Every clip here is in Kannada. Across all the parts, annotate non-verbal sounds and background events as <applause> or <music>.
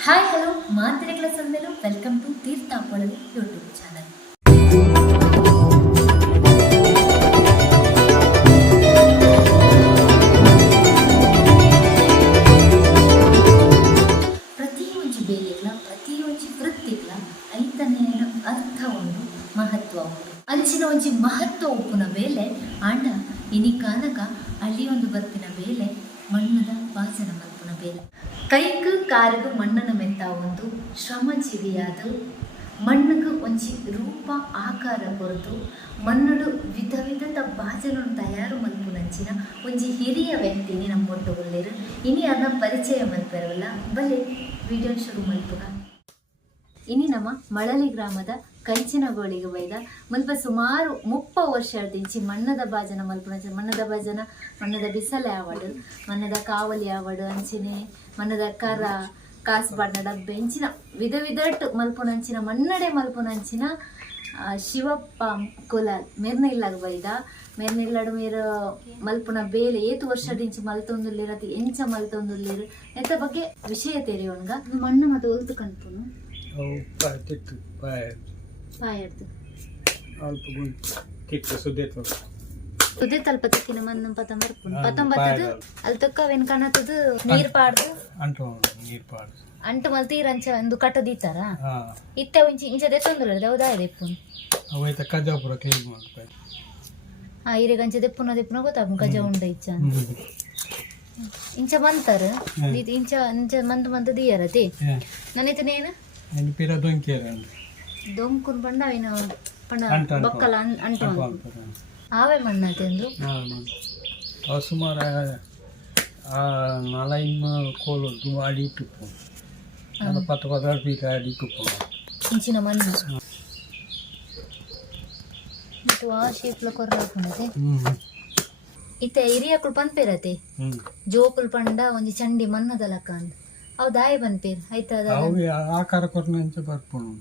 ಹಾಯ್ ಹಲೋ ಮಾತಿರೆಗಳ ಸಂದಲು ವೆಲ್ಕಮ್ ಟು ತೀರ್ಥಾಪಳದ ಯೂಟ್ಯೂಬ್ ಚಾನಲ್ ಪ್ರತಿಯೊಂದು ಬೇಲೆಗಳ ಪ್ರತಿಯೊಂದು ವೃತ್ತಿಗಳ ಐತನೆಯ ಅರ್ಥ ಒಂದು ಮಹತ್ವ ಉಂಡು ಅಂಚಿನ ಒಂಜಿ ಮಹತ್ವ ಉಪ್ಪುನ ಬೇಲೆ ಆಂಡ ಇನಿ ಕಾನಕ ಅಳಿಯೊಂದು ಬರ್ತಿನ ಬೇಲೆ ಮಣ್ಣದ ವಾಸನ ಮಲ್ಪುನ ಬೇಲೆ ಕಾರಿಗೂ ಮಣ್ಣನ ಮೆತ್ತ ಒಂದು ಶ್ರಮಜೀವಿಯಾದ ಮಣ್ಣುಗೆ ಒಂಜಿ ರೂಪ ಆಕಾರ ಕೊರತು ಮಣ್ಣುಡು ವಿಧ ವಿಧದ ಬಾಜನನ್ನು ತಯಾರು ಮಲ್ಪುನಂಚಿನ ಒಂಜಿ ಹಿರಿಯ ವ್ಯಕ್ತಿನಿ ನಮ್ಮೊಟ್ಟು ಉಳ್ಳೇರು ಇನಿ ಅನ್ನ ಪರಿಚಯ ಮಲ್ಪರವಲ್ಲ ಬಲೆ ವಿಡಿಯೋ ಶುರು ಮಲ್ಪುಗ ಇನಿ ನಮ್ಮ ಮಳಲಿ ಗ್ರಾಮದ ಕಂಚಿನಗೋಳಿಗೆ ಬೈದ. ಮುಲ್ಪ ಸುಮಾರು ಮುಪ್ಪ ವರ್ಷದಿಂಚಿ ಮಣ್ಣದ ಬಾಜನ ಮಲ್ಪುನ ಮಣ್ಣದ ಬಾಜನ ಮಣ್ಣದ ಬಿಸಲೆ ಆವಡು ಮಣ್ಣದ ಕಾವಲಿ ಆವಡು ಅಂಚಿನೆ ಮಣ್ಣದ ಕರ ಕಾಸು ಬಣ್ಣದ ಬೆಂಚಿನ ವಿಧ ವಿಧಟ್ ಮಲ್ಪುನಂಚಿನ ಮಣ್ಣಡೆ ಮಲ್ಪುನಂಚಿನ ಶಿವಪ್ಪ ಕುಲಾಲ್ ಮೆರ್ನಿಲ್ಲಾಗ ಬೈದ. ಮೆರ್ನಿಲ್ಲಡು ಮೇರು ಮಲ್ಪುನ ಬೇಲೆ ಏತು ವರ್ಷದಿಂಚಿ ಮಲ್ತೊಂದುಲ್ಲಿರತಿ ಎಂಚ ಮಲ್ತೊಂದುಲ್ಲಿರು ಎಂತ ಬಗ್ಗೆ ವಿಷಯ ತೆರೆಯೋಣ್ಗ. ಮಣ್ಣು ಮತ್ತೆ ಒಲ್ತು ಕಣ್ಪುನು ಅವು ತುದಿ ತಿಟ್ಟು ಪಾಯ ಪಾಯಡ್ದು ಅಲ್ಪ ಗುಂಟು ತಿಟ್ಟು ಸುದ್ದೇತು ಉದೇ ತಲ್ಪ ತಕ್ಕಿನ ಮಣ್ಣು ಪತ ಮರ್ಪುನು ಹಾ, ಪತ್ತೊಂಬತ್ತದು ಅಲ್ಲಿ ತಕ್ಕ ನೀರ್ ಪಾಡ್ದು. ಅಂಟು ಒಂದು ಇತ್ತ ಒಂಚಿ ಇಂಚದೆ ತೊಂದ್ರೆ ಹೌದಾ ದೆಪ್ಪುನ ದೆಪ್ಪುನ ಗೊತ್ತಾಗ ಗಜ ಉಂಡ ಇಚ್ಚ ಅಂತ. ಇಂಚ. ಇದು ಇಂಚ ಇಂಚ ಮಂದ್ ಮಂತ್ ದಿಯರತಿ ನನಿತನೇನು ಅಂದ್ರೆ. ದೊಂಕುನ್ ಪಂಡ ಅವಿನ ಪಂಡ. ಬೊಕ್ಕಲ ಅಂಟು ಅಂತು. ಆವೆ ಹಾಂ ಅವು ಸುಮಾರು ಆ ಕೋಲು ದು ಅಡಿ ಇಟ್ಟು ಅದು ಪತ್ತು ಪದಾರ್ಥ ಬೀಗ ಅಡಿ ಇಟ್ಟು ಇಂಚಿನ ಮಣ್ಣು. ಇತ್ತು ಆ ಶೇಪ್ಲ ಕೊರ್ರ ಹಾಕೊಂಡತೆ? ಇತ್ತ ಹಿರಿಯಕ್ಕಳು ಪನ್ಪೇರತೆ? ಜೋಕುಲ್ ಪಂಡ ಒಂಜಿ ಚಂಡಿ ಮಣ್ಣದ ಲಕ್ಕ ಅಂತ ಅವು ದಾಯ ಪನ್ಪೇರ್? ಆಯ್ತದ ಆಕಾರ ಕೊರ್ನಂಚ ಬರ್ಪುಣು.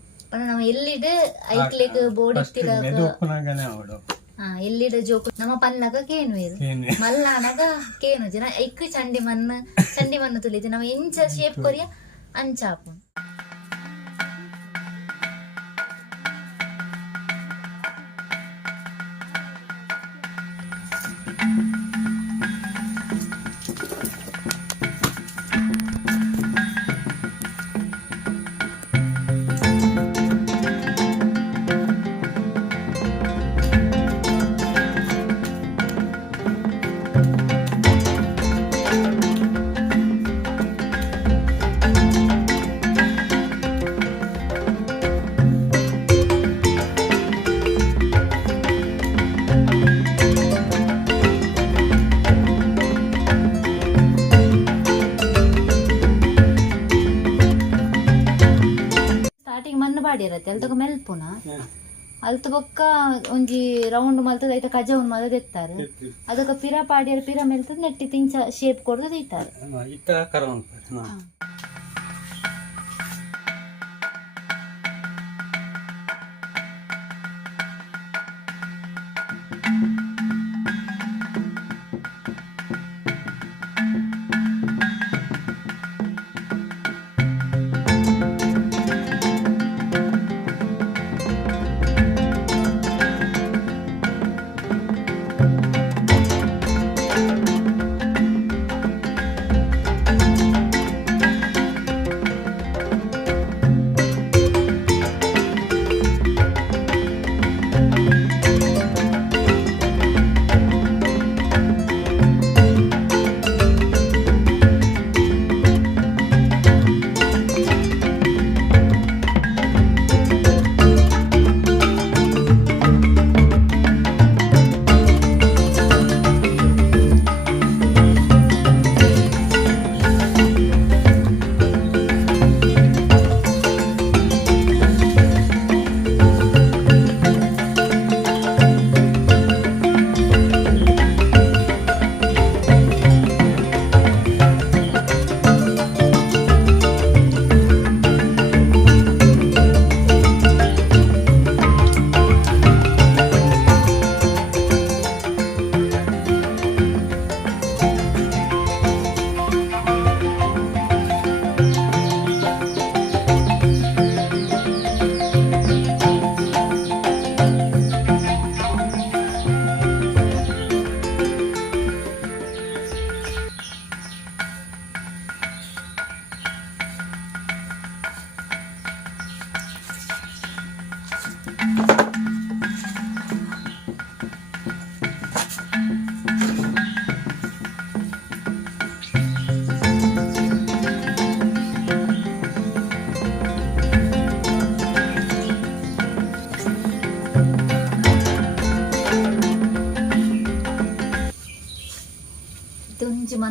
ಎಲ್ಲಿಡ್ ಐಕ್ಲೆಗ್ ಬೋರ್ಡ್ ಇತ್ತಿದಾಗ ಮೆದುಪ್ಪನಾಗನೇ ಅವಡು. ಹಾ ಎಲ್ಲಿಡ್ ಜೋಕು? ನಮ್ಮ ಪನ್ನಗ ಕೇನು ಮಲ್ಲನಗ ಏನೇ ಮಲ್ಲಾನಗ ಕೇನು ಜನ. ಐಕ್ ಚಂಡಿ ಮಣ್ಣು ಚಂಡಿ ಮಣ್ಣು ತುಲಿದು ನಾವು ಎಂಚ ಶೇಪ್ ಕೊರಿಯ ಅಂಚಾಪು ಬಾಡಿರತ್ತೆ ಅಲ್ಲಿ ತಗ ಮೆಲ್ಪುನ ಅಲ್ತ ಬೊಕ್ಕ ಒಂಜಿ ರೌಂಡ್ ಮಲ್ತದ ಐತ ಕಜ ಉನ್ ಮಲ್ತದ ಎತ್ತಾರೆ. ಅದಕ್ಕೆ ಪಿರ ಪಾಡಿಯರ್ ಪಿರ ಮೆಲ್ತದ ನೆಟ್ಟಿ ತಿಂಚ ಶೇಪ್ ಕೊಡ್ದು ದೈತಾರೆ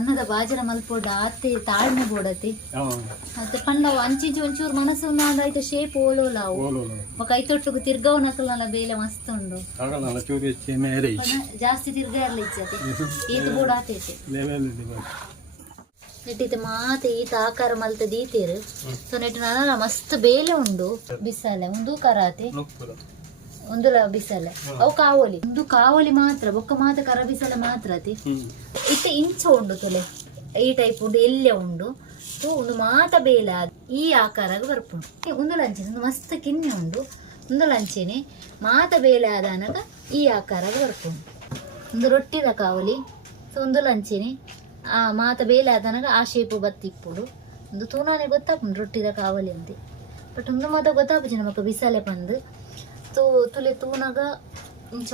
ಮಾದ ಬಾಜರ ಮಲ್ಪೋಡ ಆತೆ ತಾಳ್ಮೆ ಬೋಡತಿ. ಮತ್ತೆ ಪಂಡವು ಅಂಚಿಂಚಿ ಒಂಚೂರು ಮನಸ್ಸು ಆಯ್ತು ಶೇಪ್ ಓಲೋಲ ಅವು. ಬೊಕ ಐತೊಟ್ಟುಗು ತಿರ್ಗವನಕಲ್ನಲ ಬೇಲೆ ಮಸ್ತ್ ಉಂಡು. ಪಂಡ ಜಾಸ್ತಿ ತಿರ್ಗ ಇರ್ಲಿ ಇಚ್ಚತೆ ಈತ ಬೋಡ ಆತೈತೆ ನೆಟ್ಟಿತ ಮಾತೆ ಈತ ಆಕಾರ ಮಲ್ತ ದೀತೇರು ಸೊ ನೆಟ್ಟು ಮಸ್ತ್ ಬೇಲೆ ಉಂಡು ಬಿಸಾಲೆ ಒಂದು ಕರಾತೆ ಒಂದು ಬಿಸಲೆ. ಅವು ಕಾವಲಿ. ಒಂದು ಕಾವಲಿ ಮಾತ್ರ ಬೊಕ್ಕ ಮಾತ ಕರ ಬಿಸಲೆ ಮಾತ್ರ ಅತಿ. ಇತ್ತ ಇಂಚ ಉಂಡು ತೊಲೆ. ಈ ಟೈಪ್ ಉಂಡು ಎಲ್ಲೆ ಉಂಡು. ಒಂದು ಮಾತ ಬೇಲ ಆದ್- ಈ ಆಕಾರಾಗ ಬರ್ಪುಂಡು ಒಂದು ಲಂಚನೆ ಒಂದು ಮಸ್ತ್ ಕಿನ್ನೆ ಉಂಡು. ಒಂದು ಲಂಚೆನೆ ಮಾತ ಬೇಲ ಆದನಗ ಈ ಆಕಾರಾಗ ಬರ್ಪುಂಡು ಒಂದು ರೊಟ್ಟಿದ ಕಾವಲಿ. ಸೊ ಒಂದು ಲಂಚೆನೆ ಆ ಮಾತ ಬೇಲೆ ಆದನಗ ಆ ಶೇಪು ಬತ್ತಿಪ್ಪುಡು ಒಂದು ತೂನಾನೆ ಗೊತ್ತಾಪುಂಡು ರೊಟ್ಟಿದ ಕಾವಲಿ ಅಂತೆ. ಬಟ್ ಒಂದು ಮಾತ ಗೊತ್ತಾಪುಜಿ ನಮಕ ಬಿಸಲೆ ಪಂದು. ತೂ, ತುಲೆ ತೂನಗ ಇಂಚ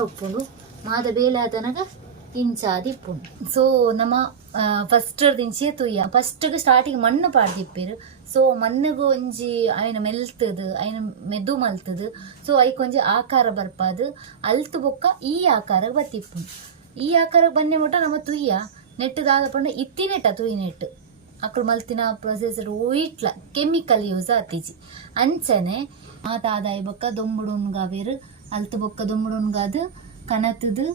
ಮಾದ ಬೇಲಾದನಾಗ ಇಂಚಾದಿ ಇಪ್ಪುಂಡು ಸೊ, ನಮ್ಮ ಫಸ್ಟ್ ದಿಂಚೆ ತುಯ್ಯ. ಫಸ್ಟ್ಗೆ ಸ್ಟಾರ್ಟಿಂಗ್ ಮಣ್ಣು ಪಾಡ್ದಿಪ್ಪೇರು. ಸೊ, ಮಣ್ಣಿಗೂ ಒಂಜಿ ಅಯ್ನ ಮೆಲ್ತದು ಅಯ್ನ ಮೆದು ಮಲ್ತದು. ಸೊ ಐಕೊಂಜಿ ಆಕಾರ ಬರ್ಪಾದು. ಅಲ್ತು ಬೊಕ್ಕ ಈ ಆಕಾರ ಬತ್ತಿಪ್ಪುಂಡು ಈ ಆಕಾರ ಬನ್ನೆ ಮಟ್ಟ ನಮ್ಮ ತುಯ್ಯ. ನೆಟ್ಟದಾದ ಪಂಡ ಇತ್ತಿ ನೆಟ್ಟ ತುಯ್ ನೆಟ್ಟು. ಅಕ್ಕಳು ಮಲ್ತಿನ ಪ್ರೊಸೆಸರ್ ಒಯ್ಟ್ಲ ಕೆಮಿಕಲ್ ಯೂಸ್ ಆತಿಜಿ. ಅಂಚನೆ ಮಾತ ಆದಾಯ ಬೊಕ್ಕ ದೊಂಬುಡುನ್ಗಾವೇರು ಅಲ್ತ ಬೊಕ್ಕ ದೊಂಬುಡುನ್ಗಾದು ಕನತದು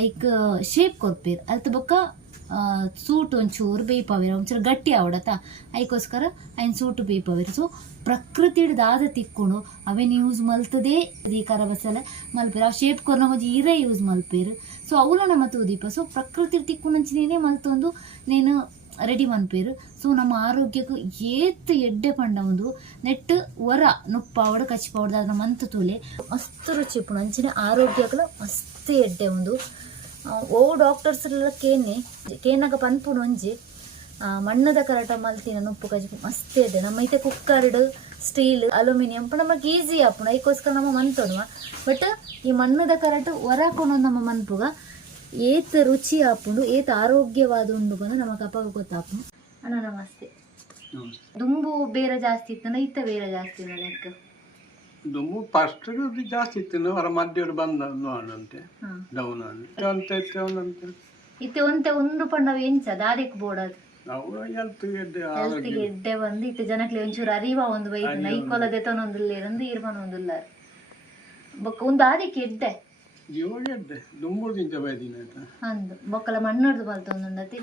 ಐಕ್ ಶೇಪ್ ಕೊರ್ಪೇರು ಅಲ್ತ ಬೊಕ್ಕ ಆ, ಸೂಟ್ ಒಂಚೂರು ಬೇಯ್ಪವೇರು ಒಂಚೂರು ಗಟ್ಟಿ ಆವಡತ. ಐಕೋಸ್ಕರ ಐನ್ ಸೂಟ್ ಬೇಯ್ಪವೇರು. ಸೊ ಪ್ರಕೃತಿಡ್ ದಾದ ತಿಕ್ಕೊಂಡು ಅವೇನು ಯೂಸ್ ಮಲ್ತದೇ ಈ ಕರ ಬಸಲ ಮಲ್ಪೇರು. ಆ ಶೇಪ್ ಕೊರ್ನ ಒಂಜಿ ಇರೇ ಯೂಸ್ ಮಲ್ಪೇರು. ಸೊ ಅವಲ ನಮ್ಮ ತೂದೀಪ ಸೊ ಪ್ರಕೃತಿ ತಿಕ್ಕೊಂಡಂಚಿನೇನೆ ಮಲ್ತೊಂದು ನೀನು ರೆಡಿ ಮನ್ಪೇರು ಸೊ ನಮ್ಮ ಆರೋಗ್ಯಕ್ಕೂ ಏತ್ ಎಡ್ಡೆ ಪಂಡ ಒಂದು ನೆಟ್ ವರ ನುಪ್ಪಾವಡು ಕಚ್ಚಿಪಾವಡು ಅದನ್ನ ಮಂತು ತೂಲೆ ಮಸ್ತ್ ರುಚಿ ಪುಣ ಅಂಚಿನ ಆರೋಗ್ಯಕ್ಕಲ ಮಸ್ತ್ ಎಡ್ಡೆ ಒಂದು ಆ, ಓ ಡಾಕ್ಟರ್ಸ್ ಎಲ್ಲ ಕೇನೆ ಕೇನಾಗ ಪನ್ಪುಣ ಒಂಜಿ ಆ, ಮಣ್ಣದ ಕರಟ ಮಲ್ತಿನ ನುಪ್ಪು ಕಜಿ ಮಸ್ತ್ ಎಡ್ಡೆ ನಮ್ಮ ಐತೆ ಕುಕ್ಕರ್ಡ್ ಸ್ಟೀಲ್ ಅಲ್ಯೂಮಿನಿಯಂ ಪುಣ ನಮಗೆ ಈಸಿ ಆಪುಣ ಐಕೋಸ್ಕರ ನಮ್ಮ ಮನ್ತೊಡುವ ಬಟ್ ಈ ಮಣ್ಣದ ಕರಟ ಹೊರಕೊಂಡು ನಮ್ಮ ಮನ್ಪುಗ ಏತ್ ರುಚಿ ಆಪುಂಡು ಏತ್ ಆರೋಗ್ಯವಾದ ಉಂಡು ಬಂದು ನಮ್ಮ ಅಪ್ಪಾಗ ಗೊತ್ತಾಪು. ಅಣ್ಣ ನಮಸ್ತೆ. ದುಂಬು ಬೇರೆ ಜಾಸ್ತಿ ಇತ್ತನ ಇತ್ತ ಬೇರೆ ಜಾಸ್ತಿ ನನಗೆ ದುಂಬು ಫಸ್ಟ್ ಜಾಸ್ತಿ ಇತ್ತು ಅವರ ಮಧ್ಯರು ಬಂದ ಹಾಂ. ಡೌನ್ ಅಂತ ಅಂತ ಇತ್ತು ಇತ್ತೆ ಒಂತೆ ಒಂದು ಪಂಡವ ಎಂಚ ದಾರಿಕ್ ಬೋರ್ಡ್ ಅದು. ಎಡ್ಡೆ ಬಂದು ಇತ್ತೆ ಜನಕ್ಲೆ ಒಂಚೂರು ಅರಿವ ಒಂದು ಬೈತು ನೈಕೊಲದೆ ತೊನೊಂದುಲ್ಲೇರಂದು ಇರ್ಮನ ಒಂದುಲ್ಲಾರ ಬೊಕ್ಕ ಒಂದು ಆದಿಕ್ಕೆ ಎಡ್ಡೆ ಬೈದಿನ ಆಯ್ತಾ ಅಂದು ಬೊಕ್ಕಲ ಮಣ್ಣೊಡ್ದು ಬಲ್ತೊಂದುಂಡತಿ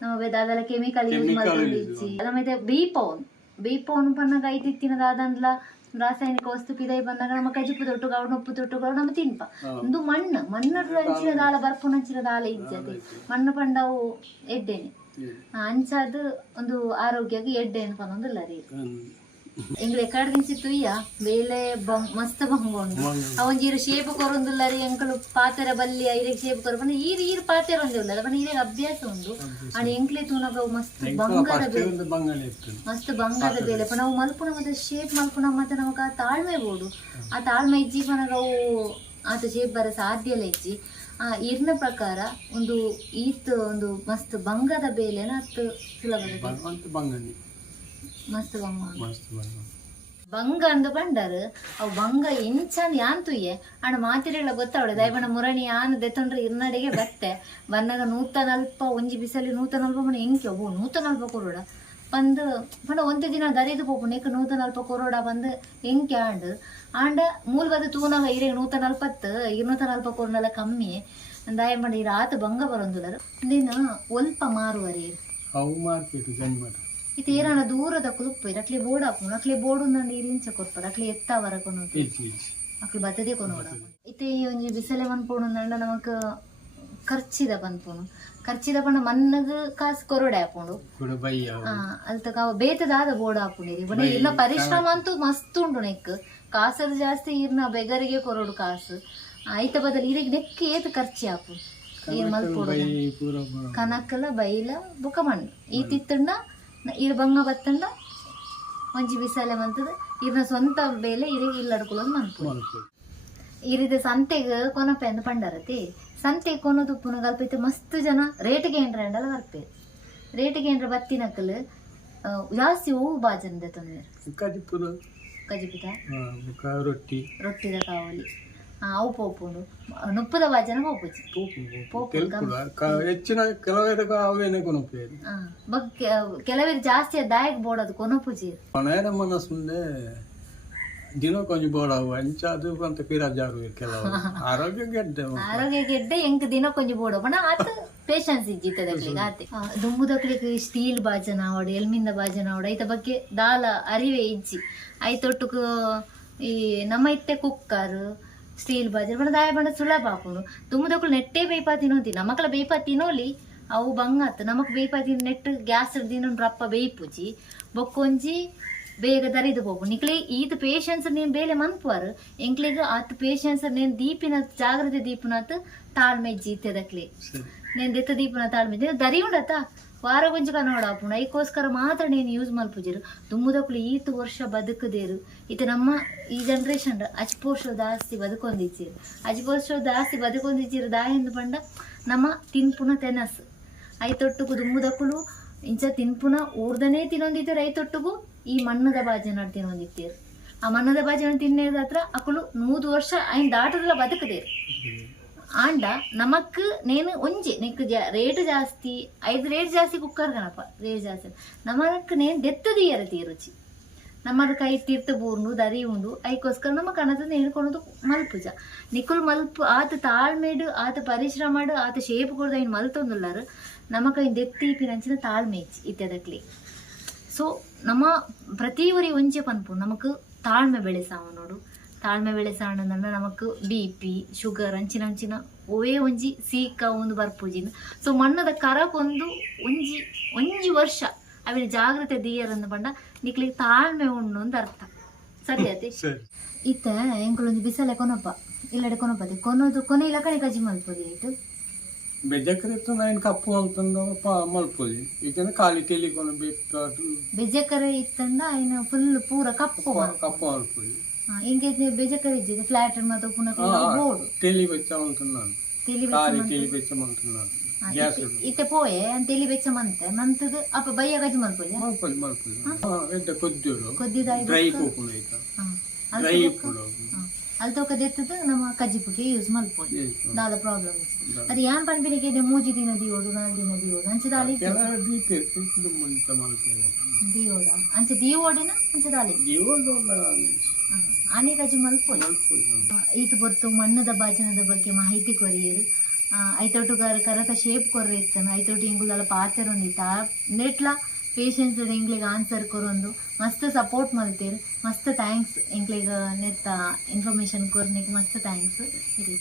ನಮ್ಮ ಬೇದ ಅದೆಲ್ಲ ಕೆಮಿಕಲ್ ಯೂಸ್ Chemical ಮಾಡ್ಕೊಂಡಿಚ್ಚಿ ಅದ ಮತ್ತೆ ಬೀಪೌನ್ ಬೀಪೌನ್ ಪನ್ನಗ ಐತಿತ್ತಿನದಾದಂದ್ಲ ರಾಸಾಯನಿಕ ವಸ್ತು ಪಿದೈ ಬಂದಾಗ ನಮ್ಮ ಕಜಿಪು ತೊಟ್ಟು ಗೌಡ ಉಪ್ಪು ತೊಟ್ಟು ಗೌಡ ನಮ್ಮ ತಿನ್ಪ. ಒಂದು ಮಣ್ಣು ಮಣ್ಣು ಹಂಚಿನ ದಾಲ ಬರ್ಪು ಹಂಚಿನ ದಾಲ ಇಜ್ಜತಿ ಮಣ್ಣು ಪಂಡವು ಎಡ್ಡೆನೆ. ಅಂಚಾದ್ ಒಂದು ಆರೋಗ್ಯಕ್ಕೆ ಎಡ್ಡೆ ಅನ್ಕೊಂಡು ರೀ ಎಂಗ್ಲೆ ಎಕಡೆ ದಿನ್ಸಿತ್ತು ಇಯ್ಯ ಬೇಲೆ ಮಸ್ತ್ ಬಂಗೊಂಡು ಅವಂಜೀರು ಶೇಪ್ ಕೊರೊಂದುಲ್ಲ ರೀ ಎಂಕಲು ಪಾತೆರ ಬಲ್ಲಿ ಐರೆಗ್ ಶೇಪ್ ಕೊರ ಬಂದ ಈರ್ ಈರ್ ಪಾತೆರ ಒಂದಿಲ್ಲ ಬಣ್ಣ ಈರೆಗ್ ಅಭ್ಯಾಸ ಉಂಡು ಅಣ್ಣ ಎಂಕ್ಲೆ ತೂನಗ ಮಸ್ತ್ ಬಂಗಾರ ಬೇಲೆ ಮಸ್ತ್ ಬಂಗಾರದ ಬೇಲೆ. ಪಣ ನಾವು ಮಲ್ಪುನ ಮತ್ತೆ ಶೇಪ್ ಮಲ್ಪುನ ಮತ್ತೆ ನಮಗ ತಾಳ್ಮೆ ಬೋಡು. ಆ ತಾಳ್ಮೆ ಇಜ್ಜಿ ಪನಗ ಅವು ಆತ ಶೇಪ್ ಬರ ಸಾಧ್ಯ ಇಲ್ಲ ಇಜ್ಜಿ. ಆ ಇರ್ನ ಪ್ರಕಾರ ಒಂದು ಈತ್ ಒಂದು ಮಸ್ತ್ ಬಂಗದ ಬೇಲೆನ ಸುಲಭದ ಅಂತ ಬಂಗನೆ ಮಸ್ತ್ ಬಂಗ ಮಸ್ತ್ ಬಂಗ ಬಂಗ ಅಂದು ಬಂಡರ್ ಅವು ಬಂಗ ಎಂಚಂದ್ ಯಾಂತುಯ್ಯೆ ಅಣ್ಣ ಮಾತಿರೆಲ್ಲ ಗೊತ್ತಾವಳೆ ದಯಬಣ್ಣ ಮುರಣಿ ಯಾನ್ ದೆತ್ತಂಡ್ರೆ ಇರ್ನಡೆಗೆ ಬತ್ತೆ. ಬಂದಾಗ ನೂತನ ಅಲ್ಪ ಒಂಜಿ ಬಿಸಲಿ ನೂತನ ಅಲ್ಪ ಮನೆ ಎಂಕೆ ಓ ನೂತನ ಅಲ್ಪ ಕೊರೋಡ. ಬಂದು ಪಂಡ ಒಂದು ದಿನ ದರಿದು ಪೋಪು ನೆಕ್ ನೂತನ ಅಲ್ಪ ಕೊರೋಡ ಬಂದು ಎಂಕೆ ಆಂಡ್ ಆಂಡ ಮೂಲ ಬದ ತೂನಾಗ ಇರೇ ನೂತನ ಅಲ್ಪತ್ತು ಇರ್ನೂತನ ಅಲ್ಪ ಕೊರೋಡಲ್ಲ ಕಮ್ಮಿ. ದಯಬಣ್ಣ ಇರ ಆತ ಬಂಗ ಬರೋಂದುಲ್ಲರು ದಿನ ಒಲ್ಪ ಮಾರುವರಿ ಅವು ಮಾರ್ಕೆಟ್ ಜನ್ಮಟ ಇದು ಏನಾನ ದೂರದ ಕುಲುಪ್ಪು ಅಕ್ಲೆ ಬೋರ್ಡ್ ಹಾಕೊಂಡು ಅಕ್ಲೆ ಬೋರ್ಡ್ ఉందండి ఇరించ ಕೊಡ್ಪಡ ಅಕ್ಲೆ ಎತ್ತಾವರ ಕೊನೋದು ಇಜ್ಜಿ ಇಜ್ಜಿ ಅಕ್ಲೆ అయితే ಒಂಜಿ ಬಿಸಲೆ ನಂಡ ನಮಕ್ ಖರ್ಚಿದ ಪನ್ಪುನು ಖರ್ಚಿದ ಪಂಡ ಮನ್ನಗ ಕಾಸು ಕೊರಡೆ ಹಾಕೊಂಡು ಅಲ್ಲಿ ಅಲ್ತಕ ಬೇತದಾದ ಬೋರ್ಡ್ ಹಾಕೊಂಡಿರಿ ಇಲ್ಲ ಪರಿಶ್ರಮ ಅಂತೂ ಮಸ್ತ್ ಉಂಟು ನೆಕ್ ಕಾಸದ ಜಾಸ್ತಿ ಇರ್ನ ಬೆಗರಿಗೆ ಕೊರೋಡು ಕಾಸು. ಆಯ್ತ ಬದಲು ಇರಿಗೆ ನೆಕ್ ಏತ್ ಖರ್ಚಿ ಹಾಕು ಏನ್ ಮಲ್ಪೋಡು ಕನಕಲ ಬೈಲ ಬುಕ ಮಣ್ಣು. ಈ ತಿತ್ತಂಡ ಇರ್ ಬಂಗ ಬತ್ತಂಡ ಒಂಜಿ ಬಿಸಾಲೆ ಮಂತದ ಇರ್ನ ಸ್ವಂತ ಬೇಲೆ ಇರಿ ಇಲ್ಲಡ್ಕೊಳ್ಳೋದು ಮನ್ಪು. ಇರಿದ ಸಂತೆಗೆ ಕೊನ ಅಂದ್ ಪಂಡರತಿ. ಸಂತೆ ಕೊನದು ಪುನಃ ಕಲ್ಪಿತ ಮಸ್ತ್ ಜನ ರೇಟ್ಗೆ ಏನ್ರ ಎಂಡಲ್ಲ ಬರ್ಪೇರು ರೇಟ್ಗೆ ಏನ್ರ ಬತ್ತಿ ನಕಲ್ ಜಾಸ್ತಿ ಹೂವು ಬಾಜನ್ ತೊಂದರೆ ಕದಿ ಪೂರ ಕಜಿಪಿತ ಆ, ರೊಟ್ಟಿ. ರೊಟ್ಟಿದ ಕಾವಲಿ. ಪೋಪುಜಿ ಪೋಪು ತೆಲ್ಪುಡ ಕ- ಹೆಚ್ಚಿನ ಕೆಲವೇದಕ ಅವೇನೆ ಕೊನಪೇರು ಬಗ್ ಕೆಲವರು ಜಾಸ್ತಿ ದಾಯಕ್ ಬೋಡದು ಕೊನಪುಜಿ ನೇರ ಮನಸ್ಸುಂಡೆ ದಿನ ಕೊಂಚ ಬೋಡಾವು ಅಂಚಾದು ಅಂತ ಪಿರಾಜಾರು ಕೆಲವು. <laughs> ಆರೋಗ್ಯ ಗೆಡ್ಡೆ ಆರೋಗ್ಯ ಗೆಡ್ಡೆ ಎಂಕ್ ದಿನ ಕೊಂಚ ಬೋಡ ಬಣ ಆತ ಪೇಷನ್ಸ್ ಇಜ್ಜಿತ್ತದಕ್ಲಿಗೆ <laughs> ಆತೆ ದುಂಬುದಕ್ಲಿಗೆ ಸ್ಟೀಲ್ ಬಾಜನ ಆವಡು ಎಲ್ಮಿಂದ ಬಾಜನ ಆವಡು ಐತ ಬಗ್ಗೆ ದಾಲ ಅರಿವೆ ಇಜ್ಜಿ. ಐತೊಟ್ಟುಕು ಈ ನಮ್ಮ ಇತ್ತೆ ಕುಕ್ಕರ್ ಸ್ಟೀಲ್ ಬಾಜನ ಬಣ ದಾಯ ಬಣ ಸುಲಭ ಆಪುಂಡು ದುಂಬುದಕ್ಕಳು ನೆಟ್ಟೆ ಬೇಯ್ಪಾ ತಿನ್ನೋತಿ ನಮಕ್ಲ ಬೇಯ್ಪಾ ತಿನ್ನೋಲಿ ಅವು ಬಂಗಾತ್ ನಮಕ್ ಬೇಯ್ಪಾ ತಿನ್ ನೆಟ್ ಗ್ಯಾಸ್ ದಿನ ರಪ್ಪ ಬೇಯ್ಪುಜಿ ಬೊಕ್ಕೊಂಜಿ ಬೇಗ ದರಿದು ಹೋಗು ನಿಕ್ಲೆ ಈತ ಪೇಷನ್ಸ್ ನೀನ್ ಬೇಲೆ ಮನ್ಪುವಾರು ಎಂಕ್ಲಿಗ ಆತ್ ಪೇಷನ್ಸ್ ನೀನ್ ದೀಪಿನ ಜಾಗ್ರತೆ ದೀಪನಾತ್ ತಾಳ್ಮೆ ಜೀತೆದಕ್ಲೆ ಸರಿ నేను దెత్త దీపిన తాళమి దరి ఉండత ವಾರ ಗೊಂಚ ಕನ್ನಡ ಐಕೋಸ್ಕರ ಮಾತ್ರ ನೀನು ಯೂಸ್ ಮಲ್ಪುಜಿರು. ದುಮ್ಮುದಕ್ಕಳು ಈತ ವರ್ಷ ಬದುಕದೇರು. ಇದು ನಮ್ಮ ಈ ಜನ್ರೇಷನ್ ಅಜ್ಪೋಷ ಜಾಸ್ತಿ ಬದುಕೊಂದಿಚ್ಚಿರು ಅಜ್ಪೋಷ ಜಾಸ್ತಿ ಬದುಕೊಂದಿಚ್ಚಿರು ದಾಯಂದು ಪಂಡ ನಮ್ಮ ತಿನ್ಪುನ ತೆನಸ್. ಐತೊಟ್ಟುಗು ದುಮ್ಮುದಕ್ಕಳು ಇಂಚ ತಿನ್ಪುನ ಊರ್ದನೇ ತಿನ್ನೊಂದಿದ್ದೀರು ಐತೊಟ್ಟುಗು ಈ ಮಣ್ಣದ ಬಾಜನ ತಿನ್ನೊಂದಿತ್ತೀರು ಆ ಮಣ್ಣದ ಬಾಜನ ತಿನ್ನೇದ ಹತ್ರ ಅಕ್ಕಳು ನೂದು ವರ್ಷ ಐನ್ ದಾಟದಲ್ಲ ಬದುಕದೇರು. ಆಂಡ ನಮಕ್ ನೇನು ಒಂಜಿ ನಿಕ್ ರೇಟ್ ಜಾಸ್ತಿ, ಐದು ರೇಟ್ ಜಾಸ್ತಿ ಕುಕ್ಕರ್ ಗಣಪ ರೇಟ್ ಜಾಸ್ತಿ. ನಮಕ್ ನೇನು ದೆತ್ತದಿಯರ ರುಚಿ. ನಮ್ಮದು ಕೈ ತೀರ್ಥ ಬೂರ್ನು ದರಿ ಉಂಡು, ಐಕೋಸ್ಕರ ನಮ್ಮ ಕಣದ ನೇಡ್ಕೊಳೋದು ಮಲ್ಪುಜ ನಿಕುಲ್ ಮಲ್ಪು, ಆತ ತಾಳ್ಮೆಡು, ಆತ ಪರಿಶ್ರಮಡು, ಆತ ಶೇಪ್ ಕೊಡ್ದು ಏನು ಮಲ್ತೊಂದುಲ್ಲಾರು, ನಮಕ್ ಐನ್ ದೆತ್ತಿ ಪಿನಂಚಿನ ತಾಳ್ಮೆ ಇತ್ಯದಕ್ಲಿ. ಸೊ, ನಮ್ಮ ಪ್ರತಿಯೊರಿ ಒಂಚೆ ಪನ್ಪು, ನಮಕ್ ತಾಳ್ಮೆ ಬೆಳೆಸಾವ ನೋಡು. ತಾಳ್ಮೆ ಬೆಳೆ ಬೆಳೆಸಾವಣ್ಣ ನಮಕ್ ಬಿ ಪಿ ಶುಗರ್ ಅಂಚಿನ ಅಂಚಿನ ಒವೇ ಒಂಜಿ ಸೀಕ ಒಂದು ಬರ್ಪುಜಿಂದ ಸೊ ಮಣ್ಣದ ಕರಕೊಂದು ಒಂಜಿ ಒಂಜಿ ವರ್ಷ ಅವಿನ ಜಾಗ್ರತೆ ದೀಯರಂದು ಬಂಡ ನಿಕ್ಲಿ ತಾಳ್ಮೆ ಉಣ್ಣು ಅಂತ ಅರ್ಥ. ಸರಿ ಅದೇ ಸರಿ. ಇತ್ತ ಎಂಕುಲೊಂದು ಬಿಸಲೆ ಕೊನಪ್ಪ ಇಲ್ಲಡೆ ಕೊನಪದೆ ಕೊನೋದು ಕೊನೆ ಇಲ್ಲ ಕಡೆ ಕಜಿ ಮಲ್ಪೊದಿ ಆಯ್ತು? ಬೆಜಕರಿತ್ತು ನಾನು ಕಪ್ಪು ಪ ಮಲ್ಪೋದಿ. ಈಗಿನ ಖಾಲಿ ತೆಲಿಕೊಂಡು ಬೇಕು ಬೆಜಕರೆ ಇತ್ತಂದ ಇನ್ನು ಫುಲ್ ಪೂರ ಕಪ್ಪು. ಕಪ್ಪು ಮಲ್ಪೋದಿ. ಹಾ, ಹಿಂಗೆ ಬೆಜಕರೆ ಇದ್ದಿದೆ ಫ್ಲಾಟ್ ಮತ್ತು ಪುನಃ ಬೋರ್ಡು తెలి పెట్టామంటున్నాను ತೆಲಿ ఖాళీ తెలి పెట్టామంటున్నాను గ్యాస్ ಇತ್ತೆ ಪೋಯೆ ಅಂತ ತೆಲಿ ಬೆಚ್ಚ ಮಂತೆ ಮಂತದ ಅಪ್ಪ ಬಯ್ಯ ಗಜಿ ಮಲ್ಪೊಯ್ಯ మలుపులు మలుపులు ఎంత కొద్దిరు ಕೊದ್ದಿದಾಯಿ డ్రై పోకుండా అయితే ಅಲ್ಲಿ డ్రై ఇప్పుడు ಅಲ್ಲಿ ತೋಕ ದೆತ್ತದ ನಮ್ಮ ಕಜ್ಜಿ ಪುಟಿ ಯೂಸ್ ಮಲ್ಪೊಯ್ಯ ದಾದ ಪ್ರಾಬ್ಲಮ್ ಅದು ಯಾನ್ ಪನ್ಪಿನಿಗೆ ಇದೆ ಮೂಜಿ ದಿನ ದಿಯೋಡು ನಾಲ್ ದಿನ ದಿಯೋಡು ಅಂಚೆ ದಾಲಿ ఎలా దీపేసి ముంత మలుపు ದಿಯೋಡ ಅಂಚೆ ದಿಯೋಡೆನ ಅಂಚೆ ದಾಲಿ దేవుడు ಆನೆರಾಜು ಮಲ್ಪೊಲಿ ಈತ ಪೊರ್ತು ಮಣ್ಣದ ಬಾಜನದ ಬಗ್ಗೆ ಮಾಹಿತಿ ಕೊರಿಯರು. ಐತೋಟುಗಾರ ಕರತ ಶೇಪ್ ಕೊರ್ರೆ ಇತ್ತನ ಐತೋಟು ಇಂಗುಲ್ದಲ್ಲ ಪಾತ್ರ ಒಂದಿತ್ತ ನೆಟ್ಲ ಪೇಷನ್ಸ್ ಎಂಗ್ಳಿಗೆ ಆನ್ಸರ್ ಕೊರೊಂದು. ಮಸ್ತ್ ಸಪೋರ್ಟ್ ಮಲ್ತೀರಿ. ಮಸ್ತ್ ಥ್ಯಾಂಕ್ಸ್ ಎಂಗ್ಳಿಗೆ ನೆತ್ತ ಇನ್ಫಾರ್ಮೇಶನ್ ಕೊರ್ನಿಗೆ ಮಸ್ತ್ ಥ್ಯಾಂಕ್ಸ್ ಇರಿ.